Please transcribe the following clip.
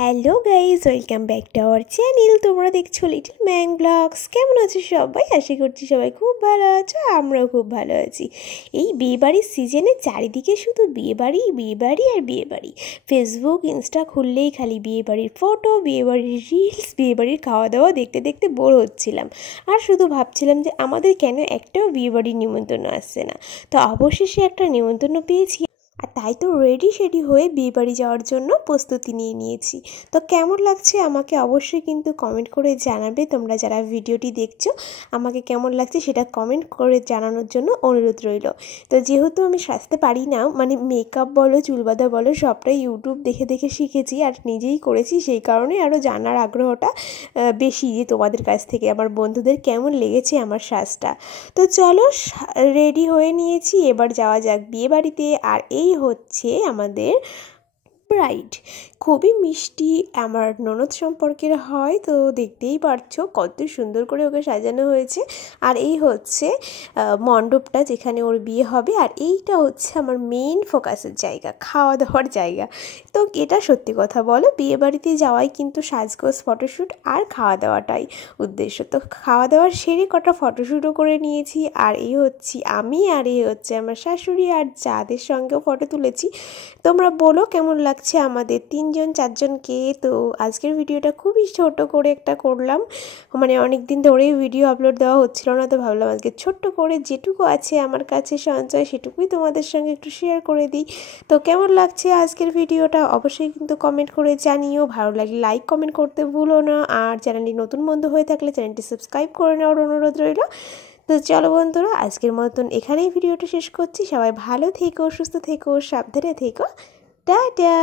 Hello guys, welcome back to our channel. তোমরা দেখছো little Mang blogs. কেমন আছো সবাই? আশা করছি সবাই খুব ভালো আছো, আমরাও খুব ভালো আছি। এই বিয়েবাড়ির সিজনে চারিদিকে শুধু বিয়েবাড়ি বিয়েবাড়ি আর বিয়েবাড়ি। ফেসবুক ইনস্টা খুললেই খালি বিয়েবাড়ির ফটো, বিয়েবাড়ির রিলস, বিয়েবাড়ির খাওয়া দাওয়া দেখতে দেখতে বোর হচ্ছিলাম। আর শুধু ভাবছিলাম যে আমাদের কেন একটাও বিয়েবাড়ির নিমন্ত্রণ আসছে না। তো অবশেষে একটা নিমন্ত্রণ পেয়েছি, আর তাই তো রেডি হয়ে বিয়েবাড়ি যাওয়ার জন্য প্রস্তুতি নিয়ে নিয়েছি। তো কেমন লাগছে আমাকে অবশ্যই কিন্তু কমেন্ট করে জানাবে। তোমরা যারা ভিডিওটি দেখছো আমাকে কেমন লাগছে সেটা কমেন্ট করে জানানোর জন্য অনুরোধ রইল। তো যেহেতু আমি সাজতে পারি না, মানে মেকআপ বলো, চুল বাঁধা বলো, সবটাই ইউটিউব দেখে দেখে শিখেছি আর নিজেই করেছি, সেই কারণে আরও জানার আগ্রহটা বেশি যে তোমাদের কাছ থেকে আমার বন্ধুদের কেমন লেগেছে আমার সাজটা। তো চলো, রেডি হয়ে নিয়েছি, এবার যাওয়া যাক বিয়েবাড়িতে। আর এই হচ্ছে আমাদের ব্রাইড, খুবই মিষ্টি, আমার ননদ সম্পর্কের হয়। তো দেখতেই পারছো কত সুন্দর করে ওকে সাজানো হয়েছে। আর এই হচ্ছে মণ্ডপটা যেখানে ওর বিয়ে হবে। আর এইটা হচ্ছে আমার মেইন ফোকাসের জায়গা, খাওয়া দাওয়ার জায়গা। তো এটা সত্যি কথা বলো, বিয়েবাড়িতে যাওয়াই কিন্তু সাজগোজ, ফটোশ্যুট আর খাওয়া দাওয়াটাই উদ্দেশ্য। তো খাওয়া দাওয়ার সেরে কটা ফটোশ্যুটও করে নিয়েছি। আর এই হচ্ছি আমি, আর এই হচ্ছে আমার শাশুড়ি, আর যাদের সঙ্গেও ফটো তুলেছি। তোমরা বলো কেমন লাগছে আমাদের 3-4জনকে। তো আজকের ভিডিওটা খুবই ছোট করে একটা করলাম, মানে অনেক দিন ধরেই ভিডিও আপলোড দেওয়া হচ্ছিল না, তো ভাবলাম আজকে ছোট্ট করে যেটুকু আছে আমার কাছে সঞ্চয় সেটুকুই তোমাদের সঙ্গে একটু শেয়ার করে দিই। তো কেমন লাগছে আজকের ভিডিওটা অবশ্যই কিন্তু কমেন্ট করে জানিও। ভালো লাগলে লাইক কমেন্ট করতে ভুলো না, আর চ্যানেলটি নতুন বন্ধু হয়ে থাকলে চ্যানেলটি সাবস্ক্রাইব করে নেওয়ার অনুরোধ রইল। তো চলো বন্ধুরা, আজকের মতন এখানেই ভিডিওটা শেষ করছি। সবাই ভালো থেকো, সুস্থ থেকো, সাবধানে থেকো, টাটা।